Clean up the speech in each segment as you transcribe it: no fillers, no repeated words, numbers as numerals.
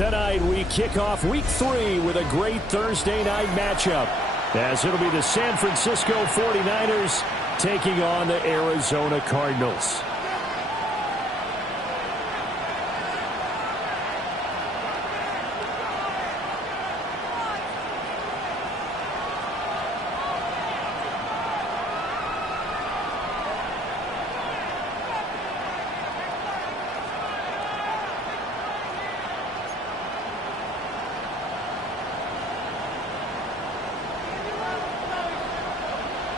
Tonight we kick off week 3 with a great Thursday night matchup, as it'll be the San Francisco 49ers taking on the Arizona Cardinals.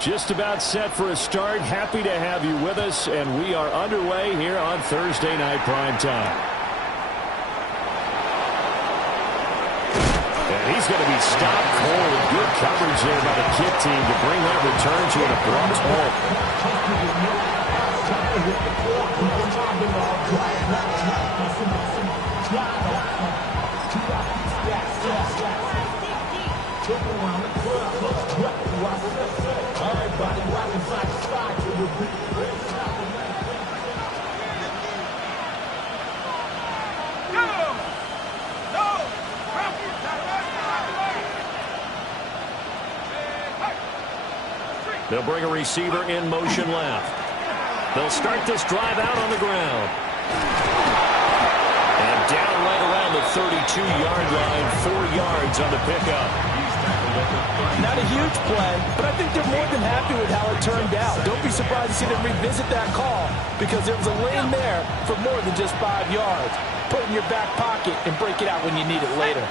Just about set for a start. Happy to have you with us, and we are underway here on Thursday Night Primetime. And he's going to be stopped cold. Good coverage there by the kick team to bring that return to an abrupt halt. They'll bring a receiver in motion left. They'll start this drive out on the ground. And down right around the 32-yard line, 4 yards on the pickup. Not a huge play, but I think they're more than happy with how it turned out. Don't be surprised to see them revisit that call, because there was a lane there for more than just 5 yards. Put it in your back pocket and break it out when you need it later.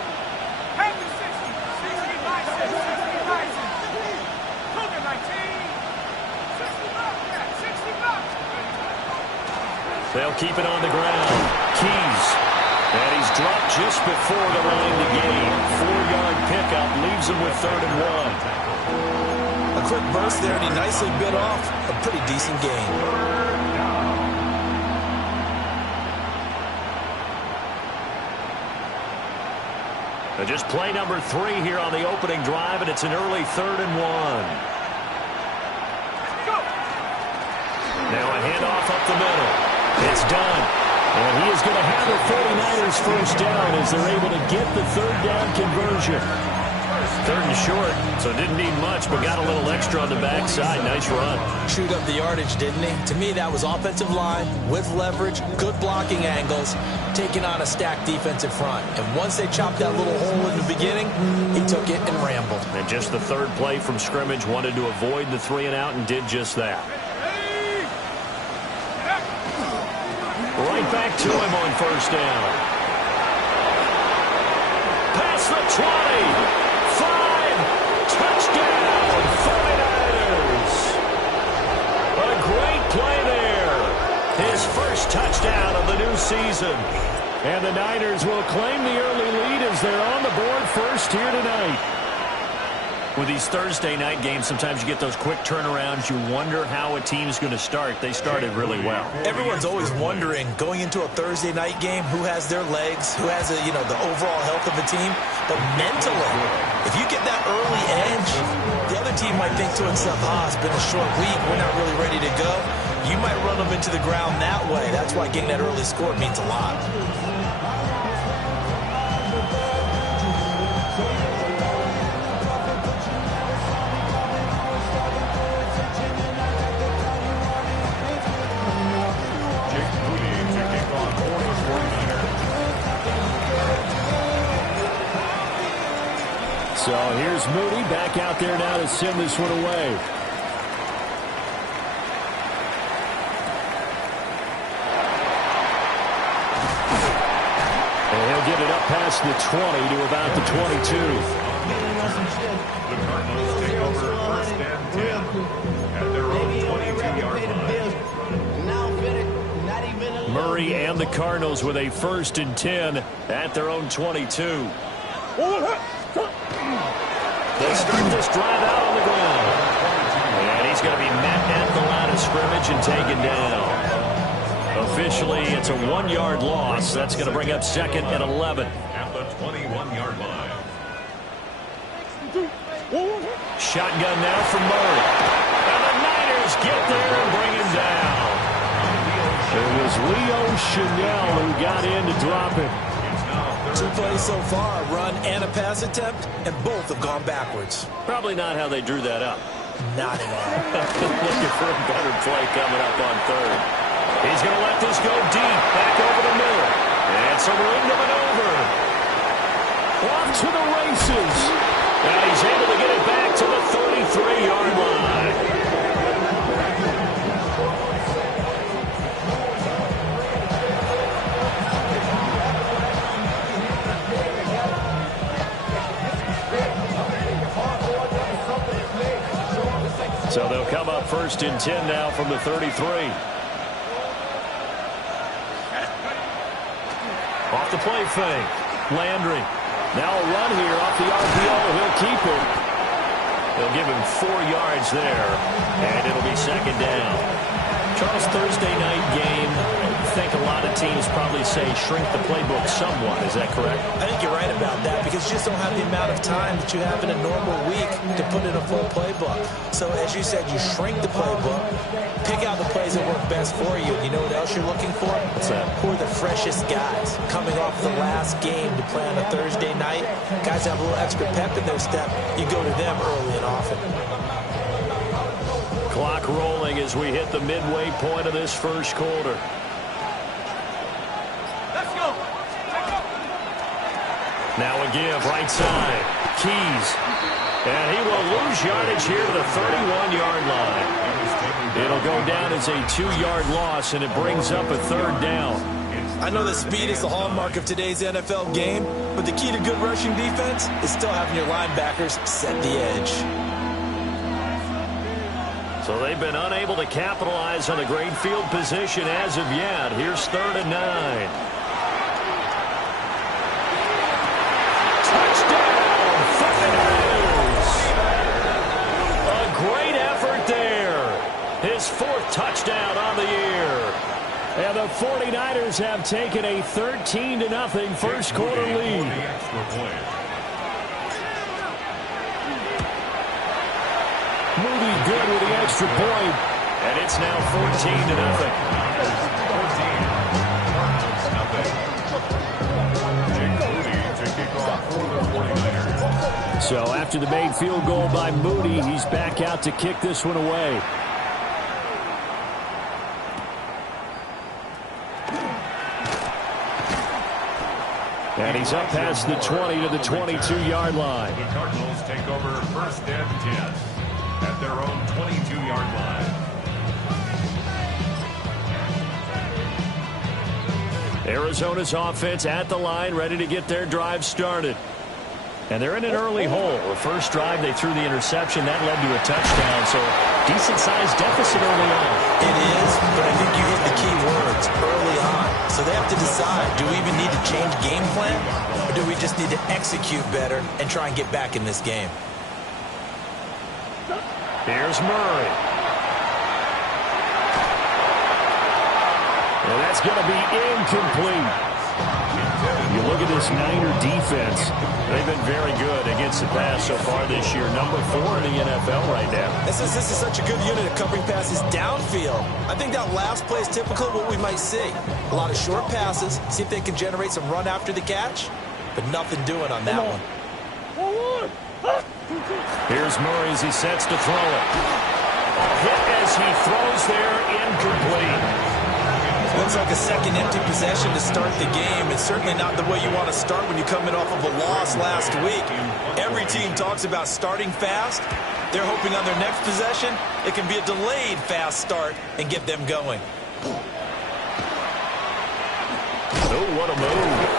They'll keep it on the ground. Keys. And he's dropped just before the line to gain. 4-yard pickup leaves him with 3rd and 1. A quick burst there, and he nicely bit off a pretty decent gain. Just play number 3 here on the opening drive, and it's an early 3rd and 1. Now a handoff up the middle. It's done. And he is going to have the 49ers first down as they're able to get the 3rd down conversion. 3rd and short, so didn't need much, but got a little extra on the backside. Nice run. Chewed up the yardage, didn't he? To me, that was offensive line with leverage, good blocking angles, taking on a stacked defensive front. And once they chopped that little hole in the beginning, he took it and rambled. And just the 3rd play from scrimmage, wanted to avoid the 3 and out and did just that. Right back to him on first down. Past the 20. 5. Touchdown. 49ers. A great play there. His first touchdown of the new season. And the Niners will claim the early lead as they're on the board first here tonight. With these Thursday night games, sometimes you get those quick turnarounds. You wonder how a team's going to start. They started really well. Everyone's always wondering, going into a Thursday night game, who has their legs, who has the overall health of the team. But mentally, if you get that early edge, the other team might think to itself, it's been a short week, we're not really ready to go. You might run them into the ground that way. That's why getting that early score means a lot. So here's Moody back out there now to send this one away. And he'll get it up past the 20 to about the 22. The Cardinals take over first and 10 at their own 22-yard line. Murray and the Cardinals with a 1st and 10 at their own 22. They'll start this drive out on the ground. And he's going to be met at the line of scrimmage and taken down. Officially, it's a 1-yard loss. That's going to bring up 2nd and 11. At the 21-yard line. Shotgun now from Murray. And the Niners get there and bring him down. It was Leo Chanel who got in to drop it. 2 plays so far, a run and a pass attempt, and both have gone backwards. Probably not how they drew that up. Not at all. Looking for a better play coming up on third. He's going to let this go deep, back over the middle. And some room to maneuver. Off to the races. And he's able to get it back to the 33-yard line. So they'll come up 1st and 10 now from the 33. Off the play fake. Landry. Now a run here off the RPO. He'll keep it. They'll give him 4 yards there. And it'll be 2nd down. Charles, Thursday night game, I think a lot of teams probably say shrink the playbook somewhat. Is that correct? I think you're right about that because you just don't have the amount of time that you have in a normal week to put in a full playbook. So as you said, you shrink the playbook, pick out the plays that work best for you. You know what else you're looking for? What's that? Who are the freshest guys coming off the last game to play on a Thursday night? Guys have a little extra pep in their step. You go to them early and often. Clock rolling as we hit the midway point of this first quarter. Let's go. Now a give right side. Keys. And he will lose yardage here to the 31-yard line. It'll go down as a 2-yard loss, and it brings up a 3rd down. I know that speed is the hallmark of today's NFL game, but the key to good rushing defense is still having your linebackers set the edge. So they've been unable to capitalize on a great field position as of yet. Here's 3rd and 9. Touchdown, 49ers. A great effort there. His 4th touchdown on the year. And the 49ers have taken a 13-0 first quarter lead. Moody good with the extra point, and it's now 14-0. So after the made field goal by Moody, he's back out to kick this one away. And he's up past the 20 to the 22-yard line. The Cardinals take over 1st and 10 at their own 22-yard line. Arizona's offense at the line, ready to get their drive started. And they're in an early hole. The first drive, they threw the interception. That led to a touchdown, so decent-sized deficit early on. It is, but I think you hit the key words, early on. So they have to decide, do we even need to change game plan, or do we just need to execute better and try and get back in this game? Here's Murray. And that's going to be incomplete. You look at this Niner defense. They've been very good against the pass so far this year. Number 4 in the NFL right now. This is such a good unit of covering passes downfield. I think that last play is typical of what we might see. A lot of short passes. See if they can generate some run after the catch. But nothing doing on that one. Here's Murray as he sets to throw it. A hit as he throws there, incomplete. Looks like a second empty possession to start the game. It's certainly not the way you want to start when you come in off of a loss last week. Every team talks about starting fast. They're hoping on their next possession, it can be a delayed fast start and get them going. Oh, what a move.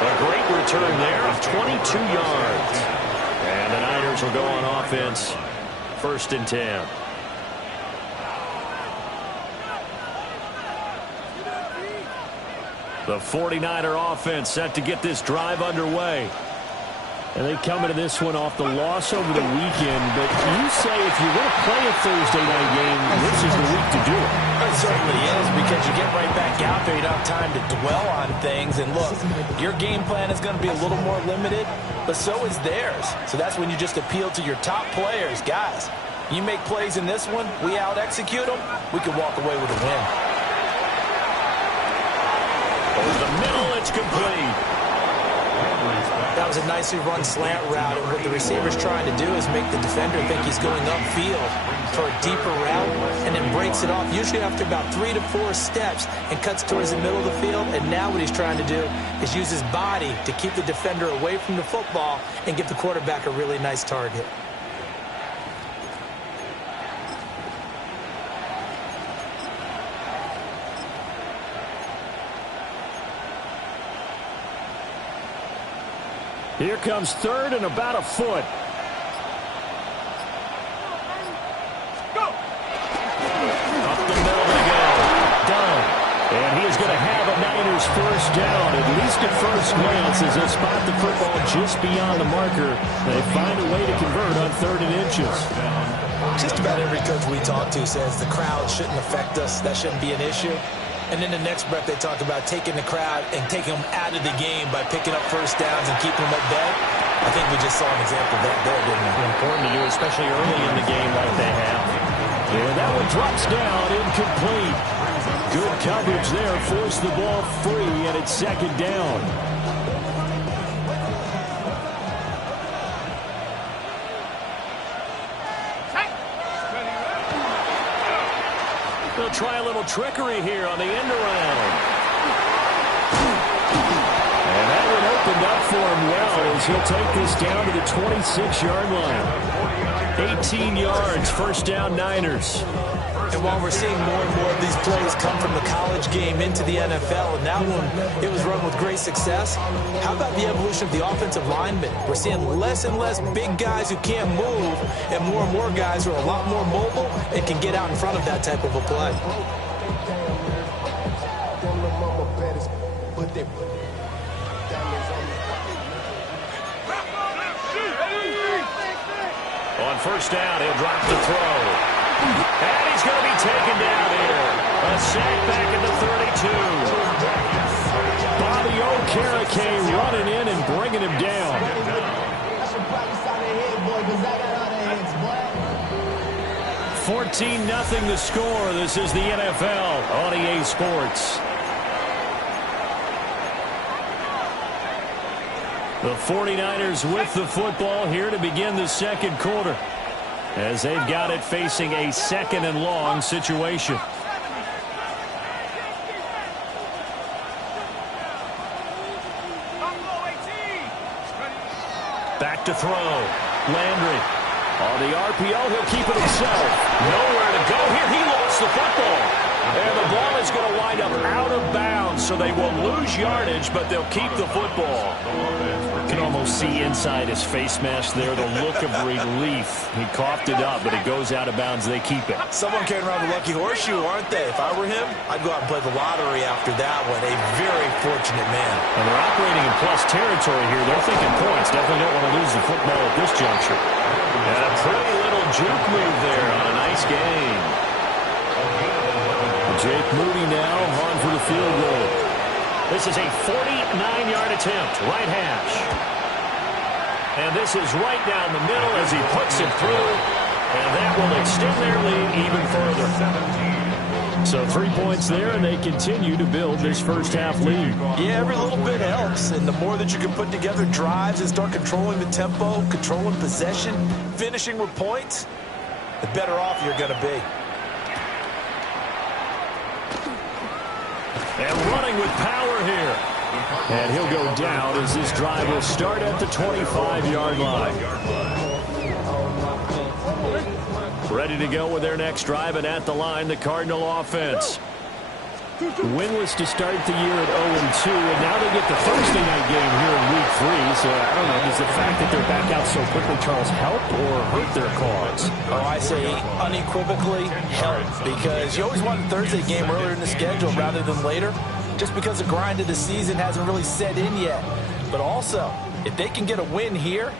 A great return there of 22 yards. And the Niners will go on offense. 1st and 10. The 49er offense set to get this drive underway. And they come into this one off the loss over the weekend. But you say if you're going to play a Thursday night game, this is the week to do it. It certainly is, because you get right back out there. You don't have time to dwell on things. And look, your game plan is going to be a little more limited, but so is theirs. So that's when you just appeal to your top players. Guys, you make plays in this one, we out-execute them, we can walk away with a win. Over the middle, it's complete. That was a nicely run slant route, and what the receiver's trying to do is make the defender think he's going upfield for a deeper route, and then breaks it off, usually after about 3 to 4 steps, and cuts towards the middle of the field. And now what he's trying to do is use his body to keep the defender away from the football and give the quarterback a really nice target. Here comes third and about a foot. Go! Up the middle they go. Down. And he is going to have a Niners first down, at least at first glance, as they'll spot the football just beyond the marker. They find a way to convert on 3rd and inches. Just about every coach we talk to says the crowd shouldn't affect us. That shouldn't be an issue. And in the next breath, they talk about taking the crowd and taking them out of the game by picking up first downs and keeping them at bay. I think we just saw an example of that there, didn't we? Important to do, especially early in the game like they have. And that one drops down, incomplete. Good coverage there, forced the ball free, and it's 2nd down. They'll try a little trickery here on the end around. And that one opened up for him well as he'll take this down to the 26-yard line. 18 yards, first down Niners. And while we're seeing more and more of these plays come from the college game into the NFL, and that one, it was run with great success, how about the evolution of the offensive linemen? We're seeing less and less big guys who can't move, and more guys who are a lot more mobile and can get out in front of that type of a play. On first down, he'll drop the throw. And he's going to be taken down here. A sack back at the 32. Bobby Okereke running in and bringing him down. 14-0 the score. This is the NFL on EA Sports. The 49ers with the football here to begin the 2nd quarter, as they've got it facing a 2nd and long situation. Back to throw. Landry. On the RPO, he'll keep it himself. Nowhere to go here. He lost the football. And the ball is going to wind up out of bounds, so they will lose yardage, but they'll keep the football. You can almost see inside his face mask there the look of relief. He coughed it up, but it goes out of bounds. They keep it. Someone carrying around the lucky horseshoe, aren't they? If I were him, I'd go out and play the lottery after that one. A very fortunate man. And they're operating in plus territory here. They're thinking points. Definitely don't want to lose the football at this juncture. And a pretty little juke move there on a nice game. Jake Moody now on for the field goal. This is a 49-yard attempt, right hash. And this is right down the middle as he puts it through. And that will extend their lead even further. So 3 points there, and they continue to build this first half lead. Yeah, every little bit helps. And the more that you can put together drives and start controlling the tempo, controlling possession, finishing with points, the better off you're going to be. And running with power here. And he'll go down as this drive will start at the 25-yard line. Ready to go with their next drive, and at the line, the Cardinal offense. Winless to start the year at 0-2, and now they get the Thursday night game here in Week 3. So, I don't know, does the fact that they're back out so quickly, Charles, help or hurt their cause? Oh, I say unequivocally help, because you always want a Thursday game earlier in the schedule rather than later, just because the grind of the season hasn't really set in yet. But also, if they can get a win here,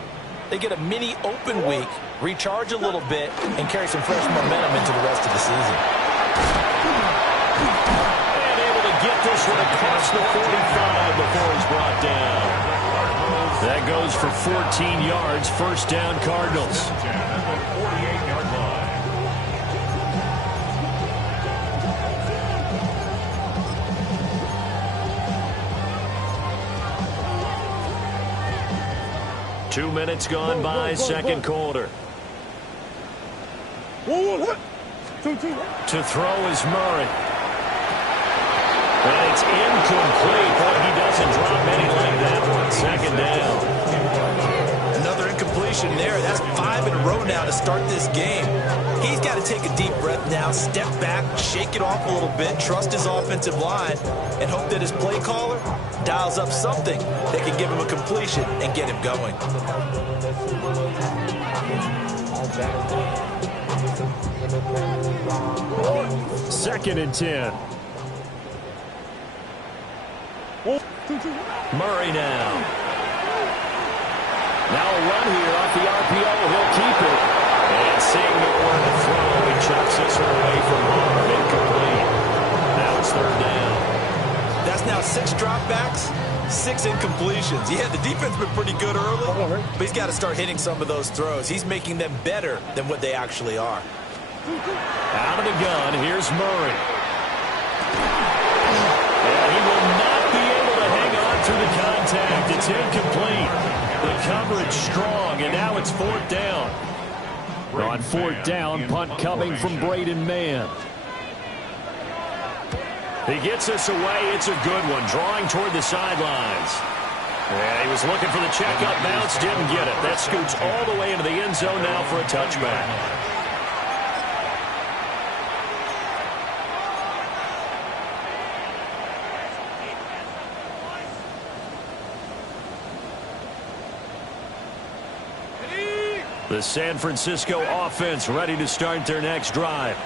they get a mini open week, recharge a little bit, and carry some fresh momentum into the rest of the season. Get this one across the 45 before he's brought down. That goes for 14 yards. First down, Cardinals. 48-yard line. 2 minutes gone by, second quarter. To throw is Murray. And it's incomplete. Boy, he doesn't drop many like that one. Second down. Another incompletion there. That's 5 in a row now to start this game. He's got to take a deep breath now, step back, shake it off a little bit, trust his offensive line, and hope that his play caller dials up something that can give him a completion and get him going. Second and 10. Murray now. Now a run here off the RPO. He'll keep it. And seeing nowhere to throw, he chucks this one away from home. Incomplete. Now it's third down. That's now 6 dropbacks, 6 incompletions. Yeah, the defense has been pretty good early, but he's got to start hitting some of those throws. He's making them better than what they actually are. Out of the gun, here's Murray. And he will not be able to hang on through the contact. It's incomplete. The coverage strong, and now it's fourth down. On fourth down, punt coming from Braden Mann. He gets us away. It's a good one. Drawing toward the sidelines. Yeah, he was looking for the checkup bounce. Didn't get it. That scoots all the way into the end zone now for a touchback. The San Francisco offense ready to start their next drive.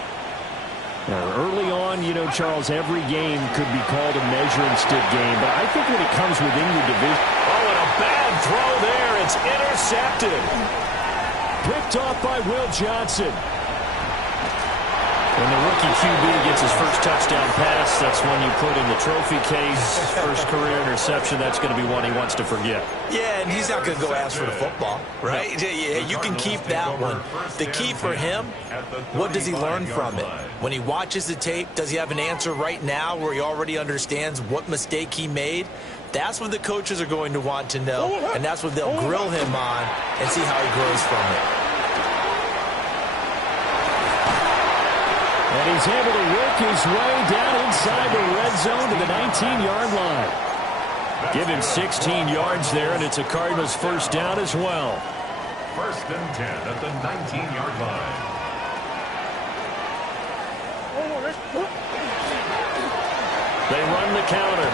Now, early on, you know, Charles, every game could be called a measuring stick game, but I think when it comes within your division... Oh, and a bad throw there. It's intercepted. Picked off by Will Johnson. When the rookie QB gets his first touchdown pass, that's one you put in the trophy case. First career interception, that's going to be one he wants to forget. Yeah, and he's not going to go ask for the football, right? Yeah, you can keep that one. The key for him, what does he learn from it? When he watches the tape, does he have an answer right now where he already understands what mistake he made? That's what the coaches are going to want to know, and that's what they'll grill him on and see how he grows from it. And he's able to work his way down inside the red zone to the 19-yard line. Give him 16 yards there, and it's a Cardinals first down as well. First and 10 at the 19-yard line. They run the counter.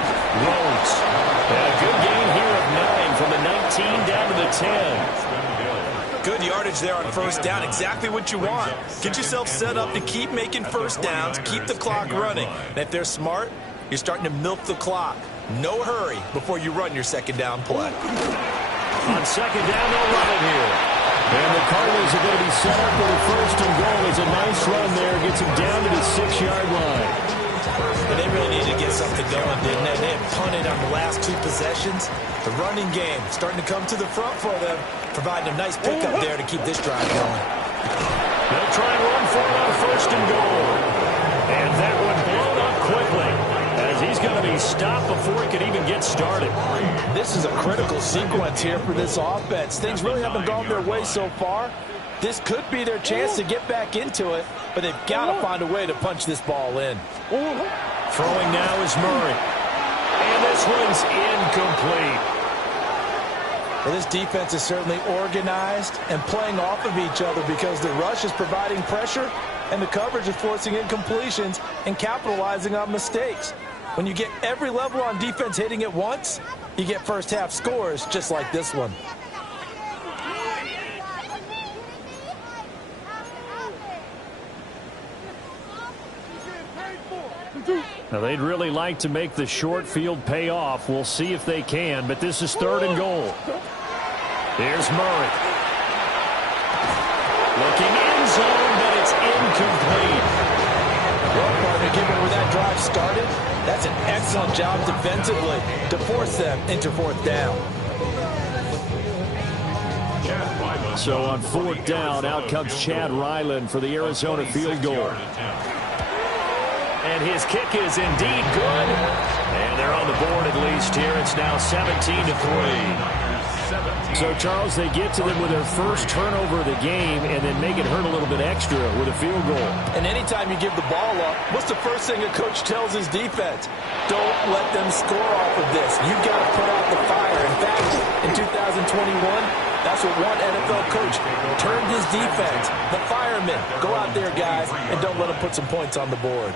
Rhodes. And a good gain here of 9 from the 19 down to the 10. Good yardage there on first down. Exactly what you want. Get yourself set up to keep making first downs, keep the clock running. And if they're smart, you're starting to milk the clock. No hurry before you run your second down play. On second down, they'll run it here. And the Cardinals are going to be set up with a first and goal. It's a nice run there. Gets him down to the 6-yard line. And they really needed to get something going, didn't they? They had punted on the last 2 possessions. The running game starting to come to the front for them, providing a nice pickup there to keep this drive going. They'll try and run for it on first and goal. And that one blown up quickly, as he's going to be stopped before he could even get started. This is a critical sequence here for this offense. Things really haven't gone their way so far. This could be their chance to get back into it, but they've got to find a way to punch this ball in. Throwing now is Murray. And this one's incomplete. Well, this defense is certainly organized and playing off of each other because the rush is providing pressure and the coverage is forcing incompletions and capitalizing on mistakes. When you get every level on defense hitting at once, you get first half scores just like this one. Now, they'd really like to make the short field pay off. We'll see if they can, but this is third and goal. Here's Murray. Looking in zone, but it's incomplete. Well, partner, given where that drive started, that's an excellent job defensively to force them into fourth down. So on fourth down, out comes Chad Ryland for the Arizona field goal. And his kick is indeed good. And they're on the board at least here. It's now 17-3. So, Charles, they get to them with their first turnover of the game and then make it hurt a little bit extra with a field goal. And anytime you give the ball up, what's the first thing a coach tells his defense? Don't let them score off of this. You've got to put out the fire. In fact, in 2021, that's what one NFL coach termed his defense. The firemen. Go out there, guys, and don't let them put some points on the board.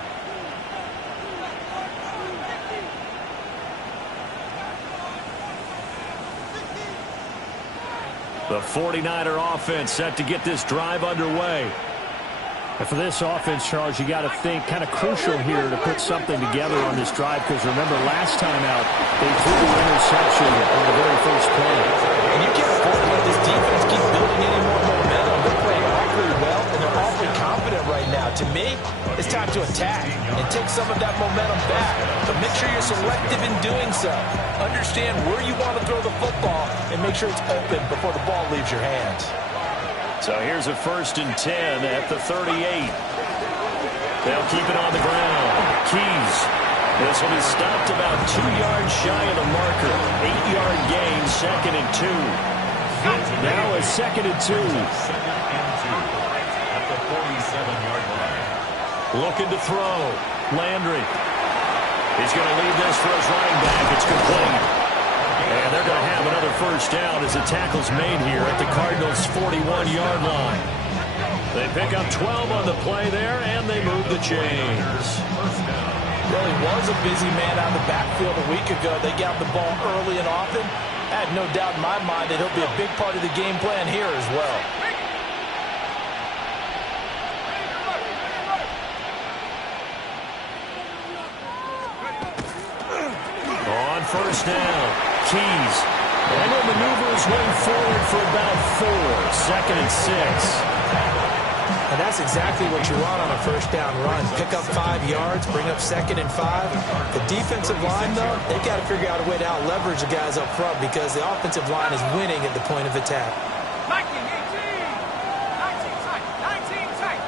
The 49er offense set to get this drive underway. And for this offense, Charles, you got to think kind of crucial here to put something together on this drive, because remember last time out, they threw the interception on the very first play. And you can't afford to let this defense keep building any more momentum. They're playing awfully well, and they're awfully confident right now. To me, it's time to attack and take some of that momentum back. But make sure you're selective in doing so. Understand where you want to throw the football and make sure it's open before the ball leaves your hands. So here's a 1st and 10 at the 38. They'll keep it on the ground. Keys. This will be stopped about 2 yards shy of the marker. 8-yard gain, 2nd and 2. Now a 2nd and 2. At the 47-yard line. Looking to throw. Landry. He's going to leave this for his running back. It's complete. And they're going to have another first down as the tackle's made here at the Cardinals' 41-yard line. They pick up 12 on the play there, and they move the chains. Well, he was a busy man out of the backfield a week ago. They got the ball early and often. I have no doubt in my mind that he'll be a big part of the game plan here as well. On first down, Keys. And he'll maneuver his way forward for about 4. 2nd and 6. And that's exactly what you want on a first down run. Pick up 5 yards, bring up 2nd and 5. The defensive line, though, they've got to figure out a way to out-leverage the guys up front because the offensive line is winning at the point of attack. 19 tight. 19 tight.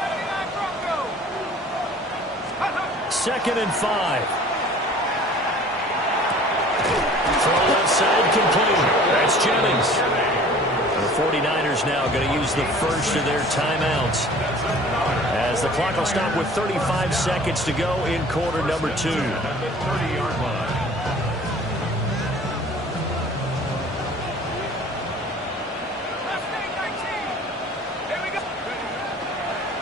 79 Broncos. 2nd and 5. Throw left side complete. That's Jennings. The 49ers now going to use the first of their timeouts, as the clock will stop with 35 seconds to go in quarter number 2. At the 30-yard line.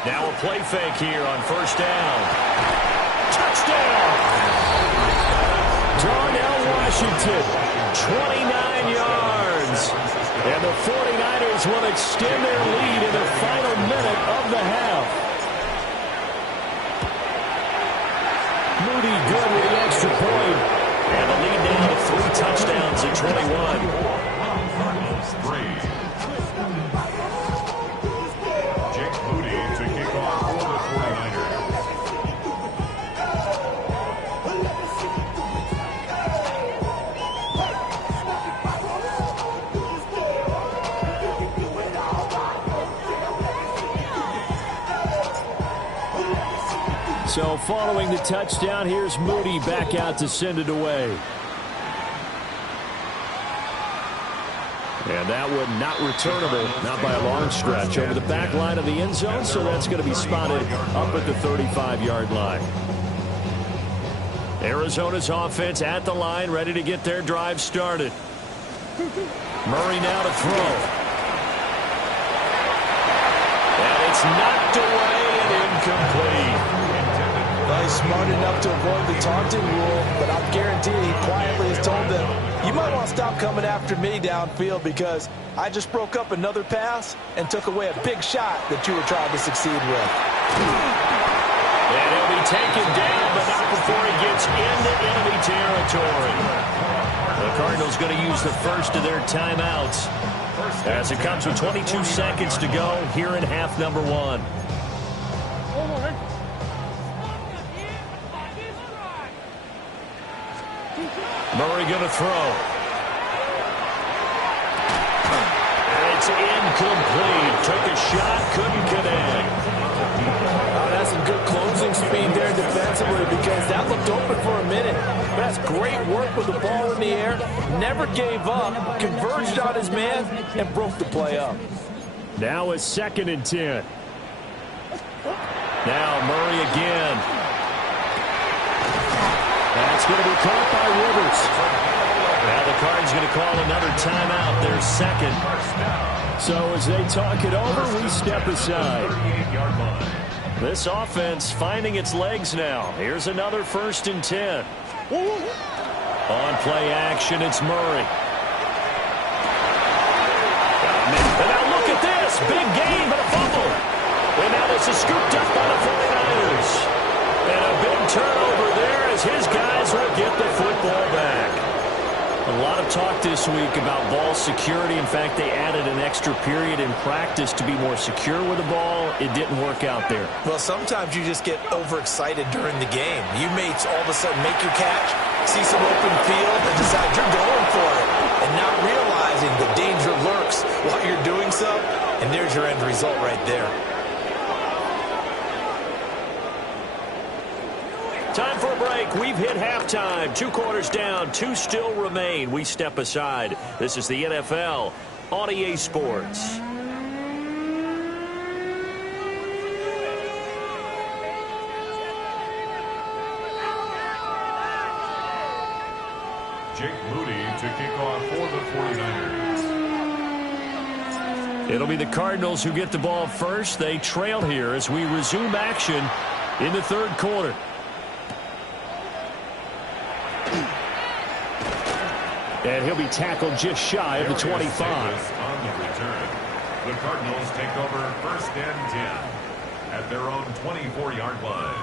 Now a play fake here on first down. Touchdown! Darnell Washington, 29 yards. And the 49ers will extend their lead in the final minute of the half. Moody good with the extra point. And the lead now to 3 touchdowns at 21. Cardinals 3. Jake Moody to kick off for the 49ers. So following the touchdown, here's Moody back out to send it away. And that one not returnable, not by a long stretch, over the back line of the end zone, so that's going to be spotted up at the 35-yard line. Arizona's offense at the line, ready to get their drive started. Murray now to throw. And it's knocked away and incomplete. Well, he's smart enough to avoid the taunting rule, but I guarantee he quietly has told them, you might want to stop coming after me downfield because I just broke up another pass and took away a big shot that you were trying to succeed with. And he'll be taken down, but not before he gets into enemy territory. The Cardinals going to use the first of their timeouts as it comes with 22 seconds to go here in half number 1. Murray going to throw. And it's incomplete. Took a shot, couldn't connect. That's some good closing speed there defensively because that looked open for a minute. But that's great work with the ball in the air. Never gave up, converged on his man, and broke the play up. Now it's 2nd and 10. Now Murray again. That's going to be caught by Rivers. Now the Card's going to call another timeout. Their second. So as they talk it over, we step aside. This offense finding its legs now. Here's another 1st and 10. On play action, it's Murray. And now look at this. Big gain, but a fumble. And now this is scooped up by the 49ers. And a big turnover there as his guys will get the football back. A lot of talk this week about ball security. In fact, they added an extra period in practice to be more secure with the ball. It didn't work out there. Well, sometimes you just get overexcited during the game. You may all of a sudden make your catch, see some open field, and decide you're going for it, and not realizing the danger lurks while you're doing so, and there's your end result right there. Time for a break. We've hit halftime. 2 quarters down. 2 still remain. We step aside. This is the NFL on EA Sports. Jake Moody to kick off for the 49ers. It'll be the Cardinals who get the ball first. They trail here as we resume action in the 3rd quarter. And he'll be tackled just shy of the 25. On the return, the Cardinals take over 1st and 10 at their own 24-yard line.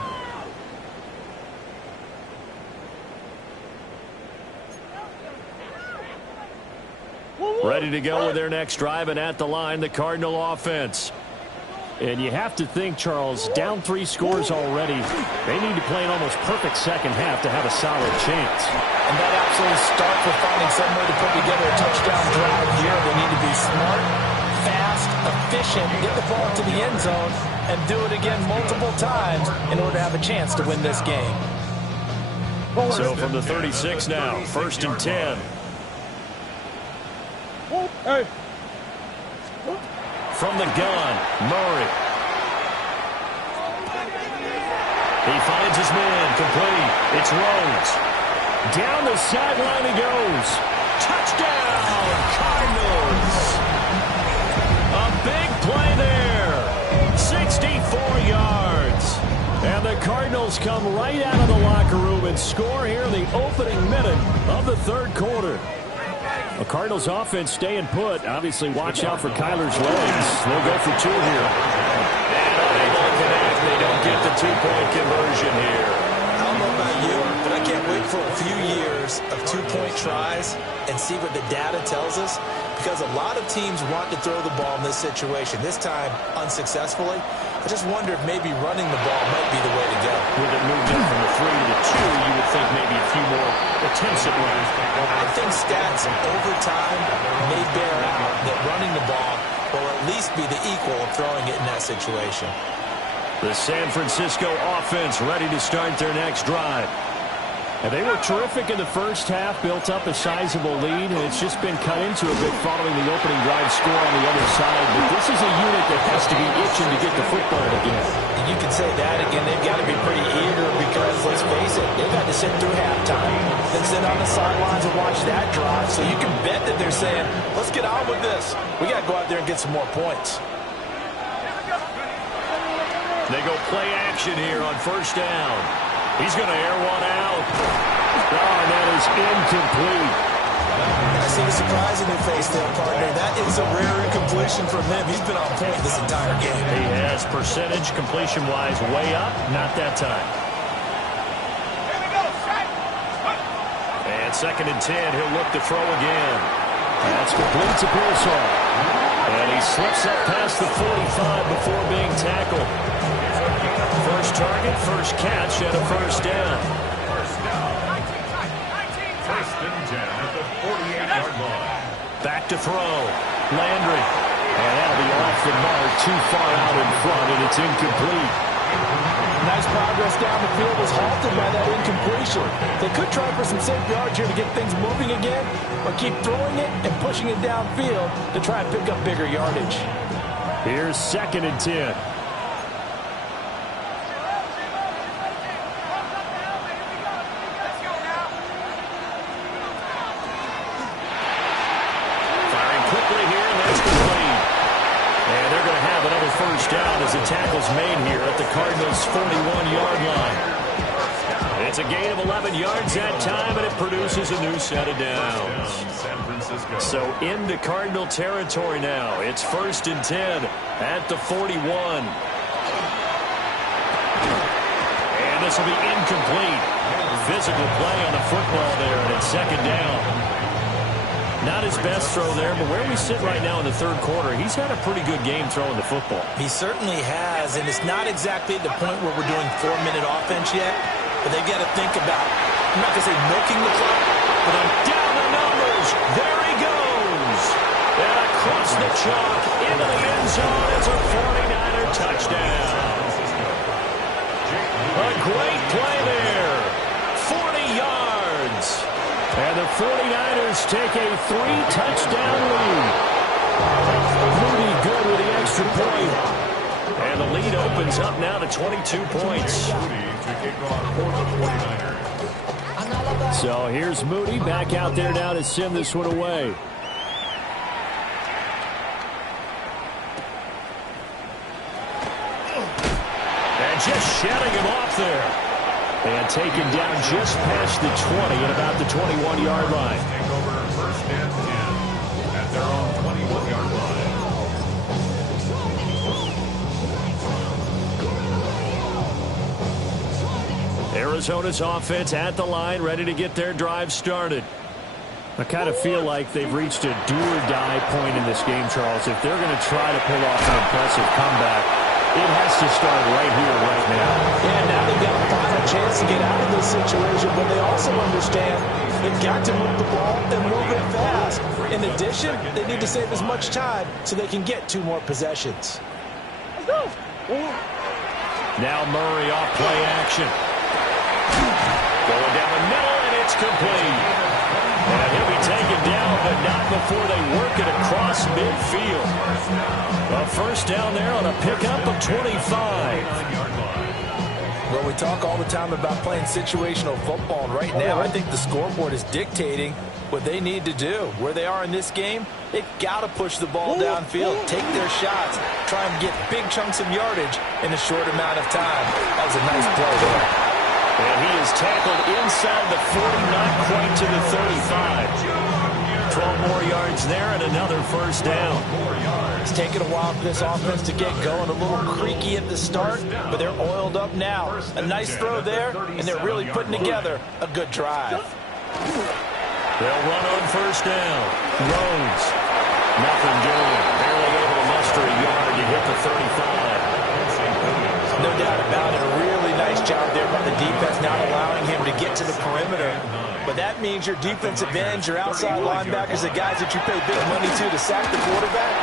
Ready to go with their next drive, and at the line, the Cardinal offense. And you have to think, Charles, down 3 scores already. They need to play an almost perfect second half to have a solid chance. And that absolutely starts with finding some way to put together a touchdown drive here. They need to be smart, fast, efficient, get the ball to the end zone, and do it again multiple times in order to have a chance to win this game. So from the 36 now, 1st and 10. From the gun, Murray. He finds his man, complete. It's Rhodes. Down the sideline he goes. Touchdown, Cardinals. A big play there. 64 yards. And the Cardinals come right out of the locker room and score here in the opening minute of the 3rd quarter. The Cardinals offense staying put. Obviously, watch out for Kyler's legs. They'll go for 2 here. And unable to connect. They don't get the 2-point conversion here. I don't know about you, but I can't wait for a few years of 2-point tries and see what the data tells us, because a lot of teams want to throw the ball in this situation. This time, unsuccessfully. I just wonder if maybe running the ball might be the way to go. With it moved up from the 3 to 2, you would think maybe a few more attempts at running. I think stats over time may bear out that running the ball will at least be the equal of throwing it in that situation. The San Francisco offense ready to start their next drive. And they were terrific in the first half, built up a sizable lead, and it's just been cut into a bit following the opening drive score on the other side. But this is a unit that has to be itching to get the football again. And you can say that again. They've got to be pretty eager because, let's face it, they've had to sit through halftime, then sit on the sidelines and watch that drive. So you can bet that they're saying, let's get on with this. We got to go out there and get some more points. They go play action here on 1st down. He's going to air one out. Oh, and that is incomplete. I see the surprise in your face there, partner. That is a rare incompletion from him. He's been on point this entire game. He has percentage completion-wise way up. Not that time. And 2nd and 10. He'll look to throw again. That's complete to Pearsall. And he slips up past the 45 before being tackled. First target, first catch, and a 1st down. 1st and 10 at the 48-yard line. Back to throw. Landry. And that'll be off the mark, too far out in front, and it's incomplete. Nice progress down the field was halted by that incompletion. They could try for some safe yards here to get things moving again, or keep throwing it and pushing it downfield to try and pick up bigger yardage. Here's 2nd and 10. Firing quickly here, and that's complete. And they're going to have another first down as the tackle's made here at the Cardinals' 41-yard line. It's a gain of 11 yards that time, and it produces a new set of downs. So into Cardinal territory now. It's 1st and 10 at the 41. And this will be incomplete. Physical play on the football there, and it's 2nd down. Not his best throw there, but where we sit right now in the 3rd quarter, he's had a pretty good game throwing the football. He certainly has, and it's not exactly at the point where we're doing 4-minute offense yet, but they've got to think about, I'm not going to say milking the clock, but on down the numbers. There he goes. And across the chalk into the end zone is a 49er touchdown. A great play there. 40 yards. And the 49ers take a 3-touchdown lead. Moody good with the extra point. And the lead opens up now to 22 points. So here's Moody back out there now to send this one away. And just shedding him off there. And taken down just past the 20 at about the 21-yard line. Take over 1st and 10 at their own 21-yard line. Arizona's offense at the line, ready to get their drive started. I kind of feel like they've reached a do-or-die point in this game, Charles. If they're going to try to pull off an impressive comeback, it has to start right here, right now. Yeah, now they've got a final chance to get out of this situation, but they also understand they've got to move the ball and move it fast. In addition, they need to save as much time so they can get 2 more possessions. Now Murray off play action. Going down the middle, and it's complete. And he'll be taken down, but not before they work it across midfield. A first down there on a pickup of 25. Well, we talk all the time about playing situational football, and right now I think the scoreboard is dictating what they need to do. Where they are in this game, they've got to push the ball downfield, take their shots, try and get big chunks of yardage in a short amount of time. That was a nice play there. And he is tackled inside the 40, not quite to the 35. 12 more yards there and another first down. It's taken a while for this offense to get going. A little creaky at the start, but they're oiled up now. A nice throw there, and they're really putting together a good drive. They'll run on first down. Rhodes. Nothing doing. Barely able to muster a yard to hit the 35. No doubt about it. A really nice job there by the defense, not allowing him to get to the perimeter. But that means your defensive ends, your outside linebackers, the guys that you pay big money to sack the quarterback.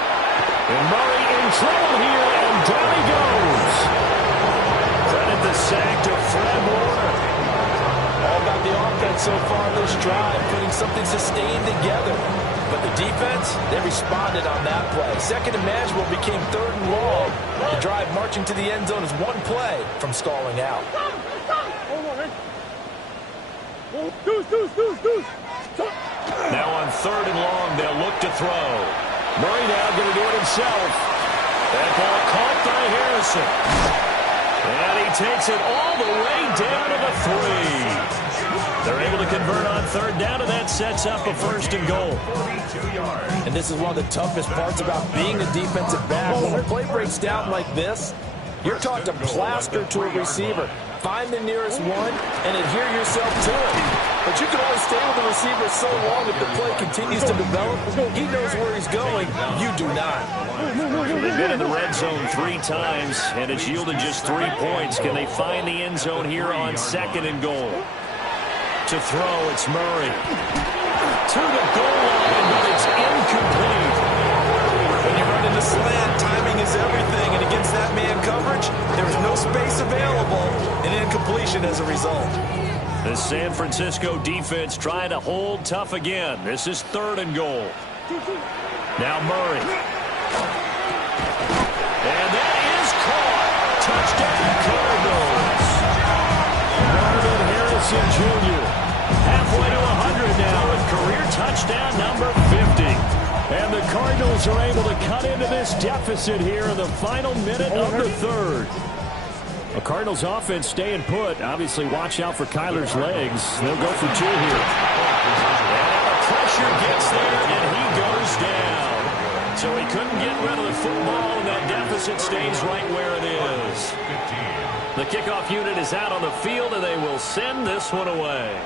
And Murray in trouble here, and down he goes. Credit the sack to Fred Warner. All about the offense so far this drive, putting something sustained together. But the defense, they responded on that play. Second and manageable became 3rd and long. The drive marching to the end zone is 1 play from stalling out. Now on 3rd and long, they'll look to throw. Murray now going to do it himself. That ball caught by Harrison. And he takes it all the way down to the 3. They're able to convert on 3rd down, and that sets up a 1st and goal. And this is one of the toughest parts about being a defensive back. When a play breaks down like this, you're taught to plaster to a receiver. Find the nearest one and adhere yourself to it. But you can only stay with the receiver so long if the play continues to develop. He knows where he's going. You do not. They've been in the red zone 3 times, and it's yielded just 3 points. Can they find the end zone here on 2nd and goal? To throw, it's Murray. To the goal line, but it's incomplete. When you run into slant, timing is everything, and against that man coverage, there was no space available, and incompletion as a result. The San Francisco defense trying to hold tough again. This is 3rd and goal. Now Murray. And that is caught. Touchdown Cardinals. Marvin Harrison Jr. halfway to 100 now with career touchdown number 50. And the Cardinals are able to cut into this deficit here in the final minute of the 3rd. The Cardinals offense staying put. Obviously, watch out for Kyler's legs. They'll go for 2 here. And the pressure gets there, and he goes down. So he couldn't get rid of the football, and that deficit stays right where it is. The kickoff unit is out on the field, and they will send this one away.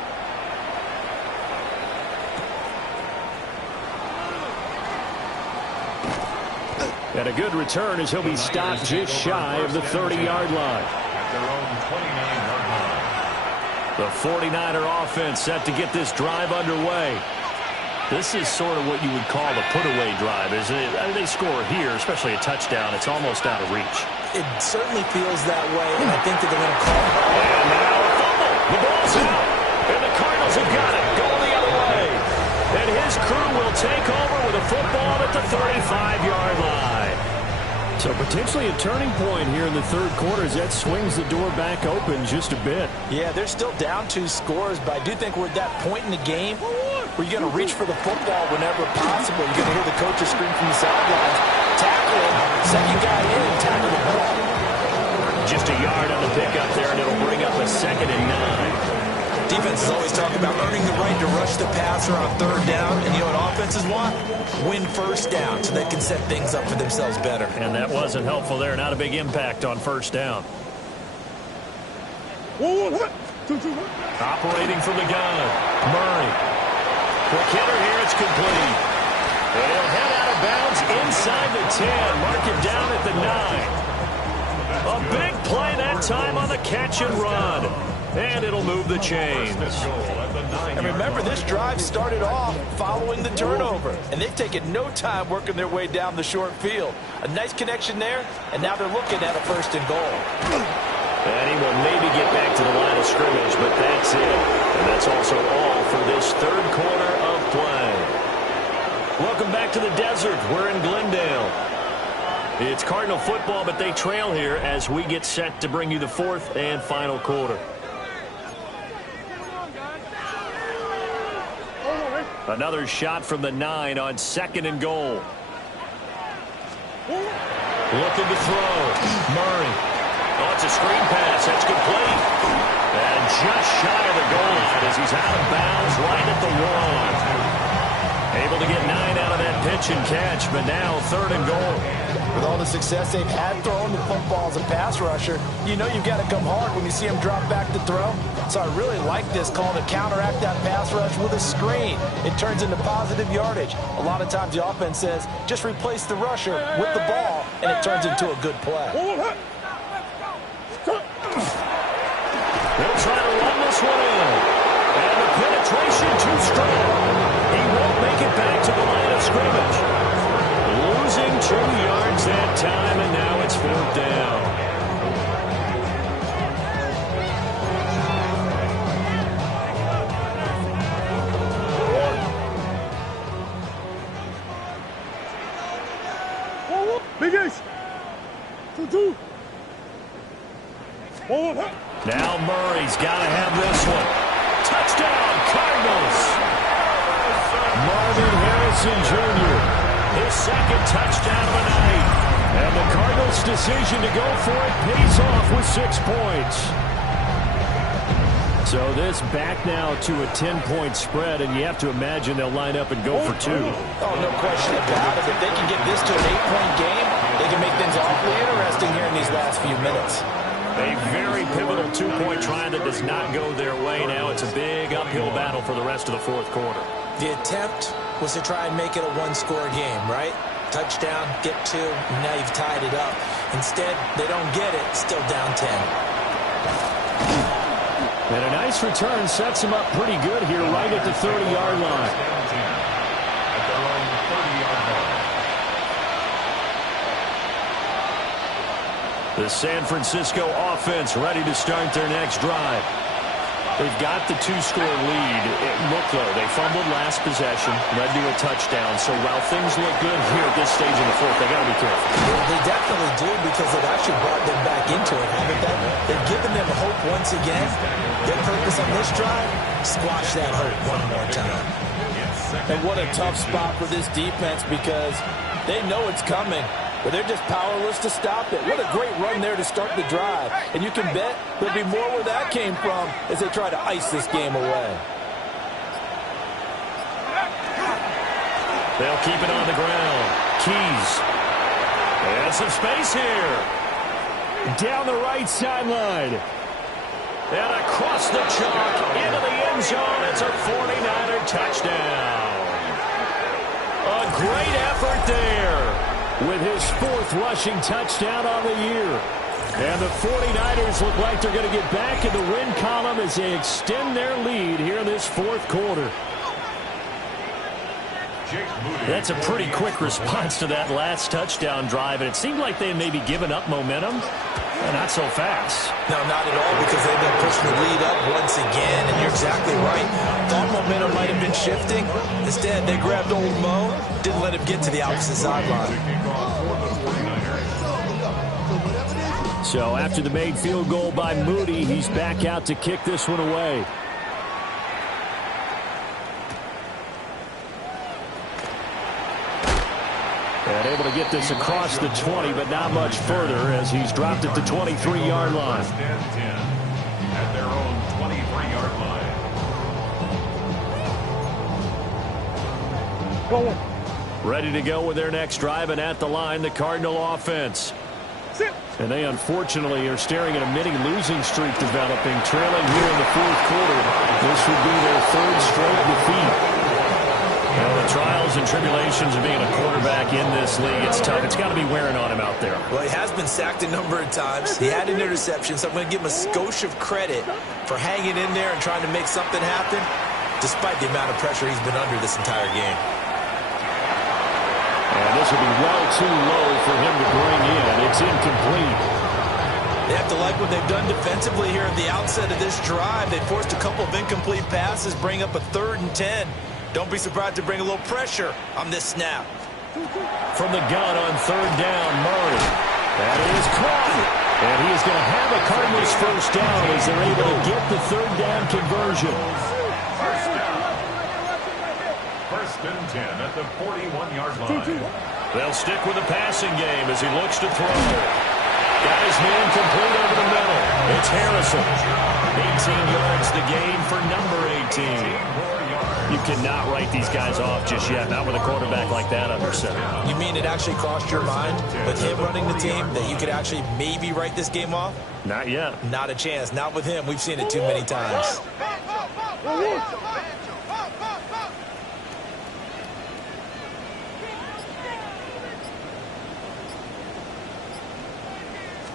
And a good return as he'll be stopped just shy of the 30-yard line. At their own 29-yard line. The 49er offense set to get this drive underway. This is sort of what you would call the put-away drive, isn't it? I mean, they score here, especially a touchdown. It's almost out of reach. It certainly feels that way, and I think that they're going to call it. And now a fumble. The ball's out. And the Cardinals have got it. Going the other way. And his crew will take over with a football at the 35-yard line. So potentially a turning point here in the 3rd quarter as that swings the door back open just a bit. Yeah, they're still down 2 scores, but I do think we're at that point in the game where you're going to reach for the football whenever possible. You're going to hear the coaches scream from the sidelines. Tackle him. Second guy in and tackle the ball. Just a yard on the pickup there, and it'll bring up a 2nd and 9. Defenses always talk about earning the right to rush the passer on 3rd down, and you know what offenses want? Win 1st down so they can set things up for themselves better. And that wasn't helpful there. Not a big impact on 1st down. Operating from the gun. Murray. Quick hitter here. It's complete. And he'll head out of bounds inside the 10. Mark it down at the 9. A big play that time on the catch and run. And it'll move the chains. And remember, this drive started off following the turnover. And they've taken no time working their way down the short field. A nice connection there, and now they're looking at a 1st and goal. And he will maybe get back to the line of scrimmage, but that's it. And that's also all for this 3rd quarter of play. Welcome back to the desert. We're in Glendale. It's Cardinal football, but they trail here as we get set to bring you the 4th and final quarter. Another shot from the 9 on 2nd and goal. Looking to throw. Murray. Oh, it's a screen pass. That's complete. And just shy of the goal line as he's out of bounds right at the 1. Able to get 9 out of that pitch and catch, but now 3rd and goal. With all the success they've had throwing the football as a pass rusher, you know you've got to come hard when you see him drop back to throw. So I really like this call to counteract that pass rush with a screen. It turns into positive yardage. A lot of times the offense says, just replace the rusher with the ball, and it turns into a good play. They'll try to run this one in. And the penetration too strong. He won't make it back to the line of scrimmage. Losing 2 yards that time, and now it's 4th down. Now Murray's got to have this one. Touchdown, Cardinals. Marvin Harrison Jr., his 2nd touchdown of the night. And the Cardinals' decision to go for it pays off with 6 points. So this back now to a 10-point spread, and you have to imagine they'll line up and go for 2. Oh, no question about it. If they can get this to an 8-point game, they can make things awfully interesting here in these last few minutes. A very pivotal 2-point try that does not go their way. Now it's a big uphill battle for the rest of the 4th quarter. The attempt was to try and make it a 1-score game, right? Touchdown, get 2, and now you've tied it up. Instead, they don't get it, still down 10. And a nice return sets him up pretty good here right at the 30-yard line. At their own 30-yard line. The San Francisco offense ready to start their next drive. They've got the two-score lead. Look, though, they fumbled last possession, led to a touchdown. So while things look good here at this stage in the fourth, they got to be careful. They definitely do, because they've actually brought them back into it, haven't they? They've given them hope once again. Their purpose on this drive, squash that hope one more time. And what a tough spot for this defense, because they know it's coming, but they're just powerless to stop it. What a great run there to start the drive. And you can bet there'll be more where that came from as they try to ice this game away. They'll keep it on the ground. Keys. And some space here. Down the right sideline. And across the chalk into the end zone. It's a 49er touchdown. A great effort there with his fourth rushing touchdown on the year. And the 49ers look like they're going to get back in the win column as they extend their lead here in this fourth quarter. That's a pretty quick response to that last touchdown drive, and it seemed like they had maybe given up momentum. Not so fast. No, not at all, because they've been pushing the lead up once again, and you're exactly right. Thought momentum might have been shifting. Instead, they grabbed old Mo, didn't let him get to the opposite sideline. So after the made field goal by Moody, he's back out to kick this one away. And able to get this across the 20, but not much further as he's dropped at the 23-yard line. At their own 23-yard line. Ready to go with their next drive, and at the line, the Cardinal offense. And they unfortunately are staring at a mini losing streak developing, trailing here in the fourth quarter. This would be their third straight defeat. Well, the trials and tribulations of being a quarterback in this league, it's tough. It's got to be wearing on him out there. Well, he has been sacked a number of times. He had an interception, so I'm going to give him a skosh of credit for hanging in there and trying to make something happen, despite the amount of pressure he's been under this entire game. And this will be well too low for him to bring in. It's incomplete. They have to like what they've done defensively here at the outset of this drive. They forced a couple of incomplete passes, bring up a 3rd and 10. Don't be surprised to bring a little pressure on this snap. From the gun on 3rd down, Murray. That is caught. And he is going to have a Cardinals first down as they're able to get the 3rd down conversion. First and 10 at the 41-yard line. They'll stick with the passing game as he looks to throw. Got his man complete over the middle. It's Harrison. 18 yards the gain for number 18. You cannot write these guys off just yet, not with a quarterback like that under center. You mean it actually crossed your mind with him running the team that you could actually maybe write this game off? Not yet. Not a chance. Not with him. We've seen it too many times.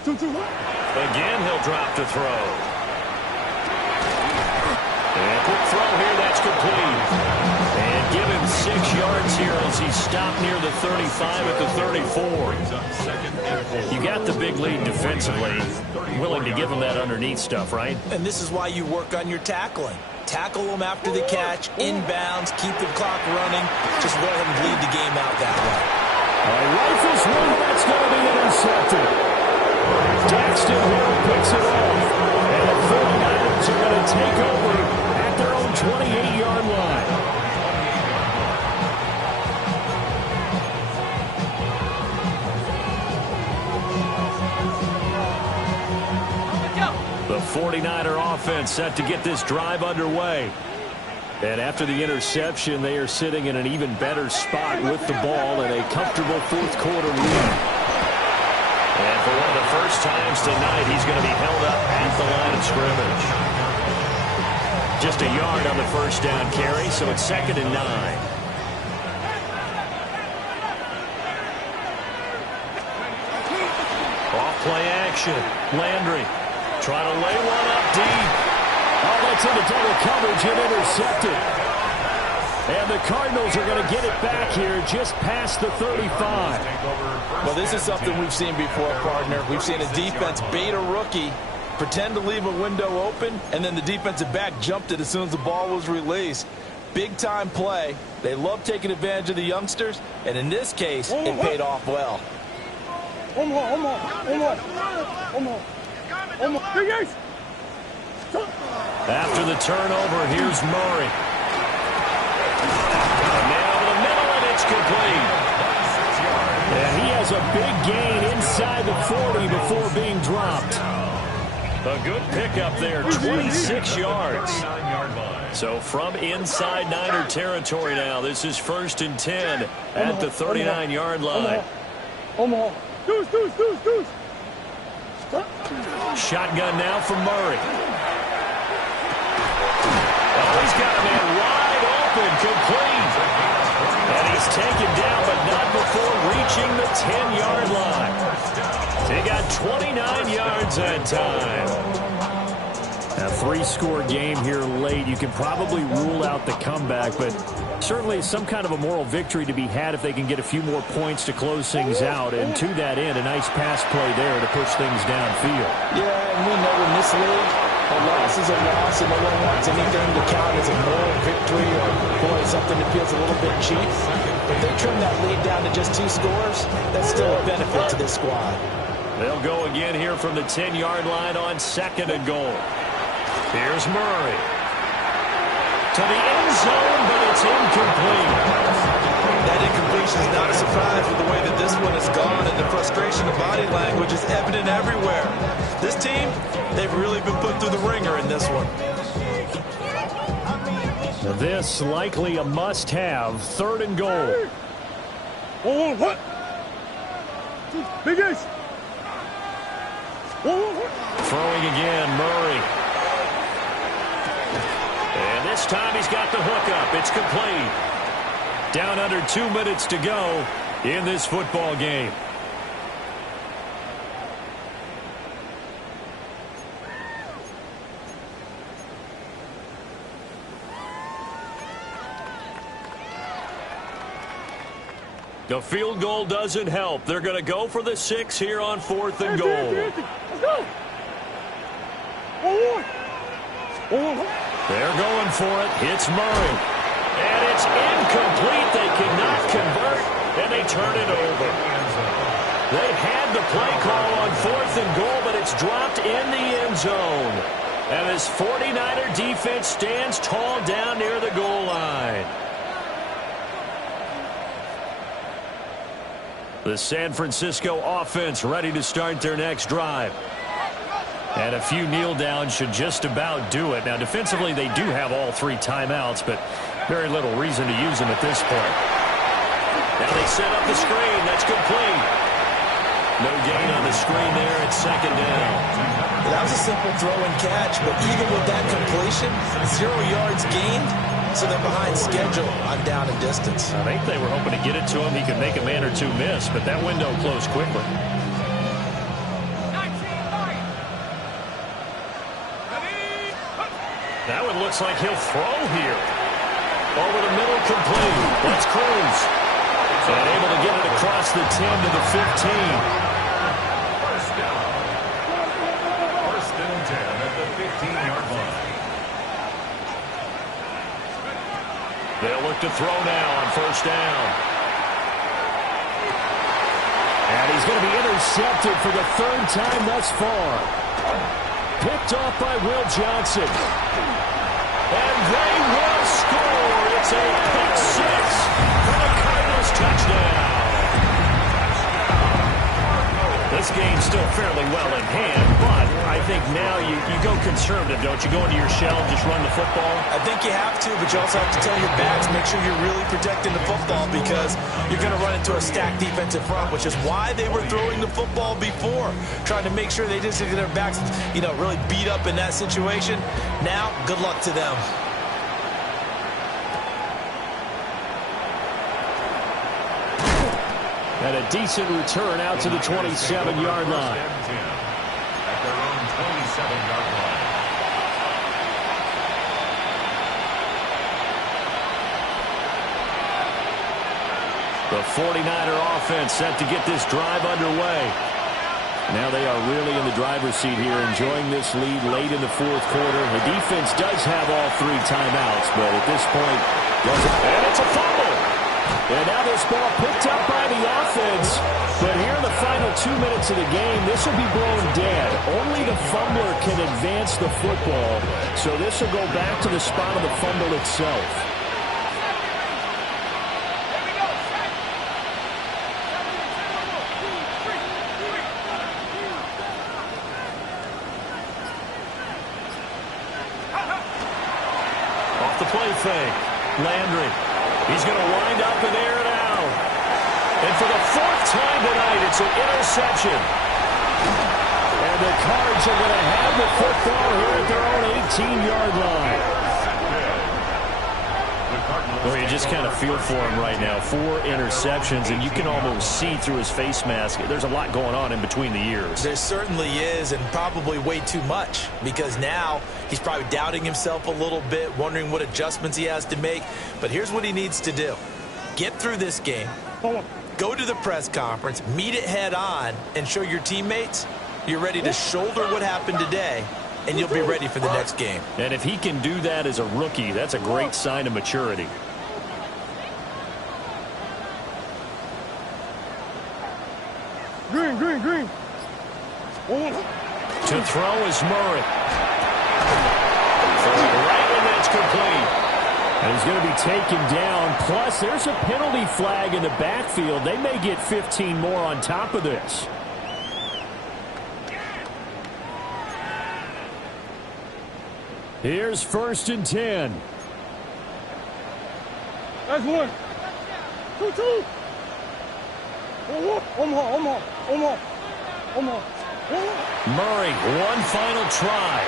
Again, he'll drop to throw. And quick throw here, that's complete. And give him 6 yards here as he's stopped near the 35 at the 34. You got the big lead defensively. Willing to give him that underneath stuff, right? And this is why you work on your tackling. Tackle them after the catch, inbounds, keep the clock running. Just let him bleed the game out that way. Rifles one, that's going to be intercepted. Daxton Hill picks it up. And the 49ers are going to take over at their own 28-yard line. The 49er offense set to get this drive underway. And after the interception, they are sitting in an even better spot with the ball and a comfortable fourth quarter lead. And for one of the first times tonight, he's going to be held up at the line of scrimmage. Just a yard on the first down carry, so it's 2nd and 9. Off play action. Landry trying to lay one up deep. Oh, that's into double coverage and intercepted. And the Cardinals are going to get it back here just past the 35. Well, this is something we've seen before, partner. We've seen a defense bait a rookie, pretend to leave a window open, and then the defensive back jumped it as soon as the ball was released. Big-time play. They love taking advantage of the youngsters, and in this case, it paid off well. After the turnover, here's Murray. Now to the middle, and it's complete. And he has a big gain inside the 40 before being dropped. A good pickup there, 26 yards. So from inside Niner territory now, this is 1st and 10 at the 39-yard line. Shotgun now from Murray. Oh, he's got a man wide open, complete. And he's taken down, but not before reaching the 10-yard line. He got 29 yards that time. A 3-score game here late. You can probably rule out the comeback, but certainly some kind of a moral victory to be had if they can get a few more points to close things out. And to that end, a nice pass play there to push things downfield. Yeah, and we know in this league, a loss is a loss, and no one wants anything to count as a moral victory or, boy, something that feels a little bit cheap. If they trim that lead down to just 2 scores, that's still a benefit to this squad. They'll go again here from the 10-yard line on 2nd and goal. Here's Murray. To the end zone, but it's incomplete. That incompletion is not a surprise with the way that this one has gone, and the frustration of body language is evident everywhere. This team, they've really been put through the ringer in this one. Now this likely a must-have, 3rd and goal. Oh, what? Big ace. Throwing again, Murray. And this time he's got the hookup. It's complete. Down under 2 minutes to go in this football game. The field goal doesn't help. They're going to go for the 6 here on 4th and goal. Let's go. They're going for it. It's Murray. And it's incomplete. They cannot convert, and they turn it over. They had the play call on 4th and goal, but it's dropped in the end zone. And this 49er defense stands tall down near the goal line. The San Francisco offense ready to start their next drive. And a few kneel downs should just about do it. Now, defensively, they do have all 3 timeouts, but very little reason to use them at this point. Now they set up the screen. That's complete. No gain on the screen there at 2nd down. That was a simple throw and catch, but even with that completion, 0 yards gained, so they're behind schedule on down and distance. I think they were hoping to get it to him. He could make a man or 2 miss, but that window closed quickly. That one looks like he'll throw here. Over the middle, complete. Let's cruise. And able to get it across the 10 to the 15. First down. 1st and 10 at the 15-yard line. They'll look to throw now on 1st down. And he's going to be intercepted for the 3rd time thus far. Picked off by Will Johnson. And they will score. It's a pick 6 for the Cardinals touchdown. This game's still fairly well in hand, but I think now you go conservative, don't you? Go into your shell and just run the football? I think you have to, but you also have to tell your backs, make sure you're really protecting the football because you're going to run into a stacked defensive front, which is why they were throwing the football before, trying to make sure they just get their backs, really beat up in that situation. Now, good luck to them. And a decent return out to the 27-yard line. At their own 27-yard line. The 49er offense set to get this drive underway. Now they are really in the driver's seat here, enjoying this lead late in the fourth quarter. The defense does have all 3 timeouts, but at this point, doesn't. And it's a fumble. And now this ball picked up by the offense. But here in the final 2 minutes of the game, this will be blown dead. Only the fumbler can advance the football. So this will go back to the spot of the fumble itself. Off the play fake. Landry. He's going to wind up and air it out. And for the 4th time tonight, it's an interception. And the Cards are going to have the football here at their own 18-yard line. Well, you just kind of feel for him right now. 4 interceptions, and you can almost see through his face mask. There's a lot going on in between the ears. There certainly is, and probably way too much, because now he's probably doubting himself a little bit, wondering what adjustments he has to make. But here's what he needs to do. Get through this game. Go to the press conference, meet it head on, and show your teammates you're ready to shoulder what happened today, and you'll be ready for the next game. And if he can do that as a rookie, that's a great sign of maturity. Green, green, green. To throw is Murray. Right, and that's complete. And he's going to be taken down. Plus, there's a penalty flag in the backfield. They may get 15 more on top of this. Here's 1st and 10. That's 1. 2. Murray, one final try.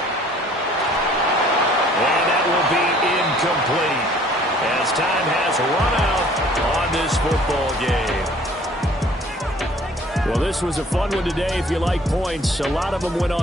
And that will be incomplete as time has run out on this football game. Well, this was a fun one today if you like points. A lot of them went on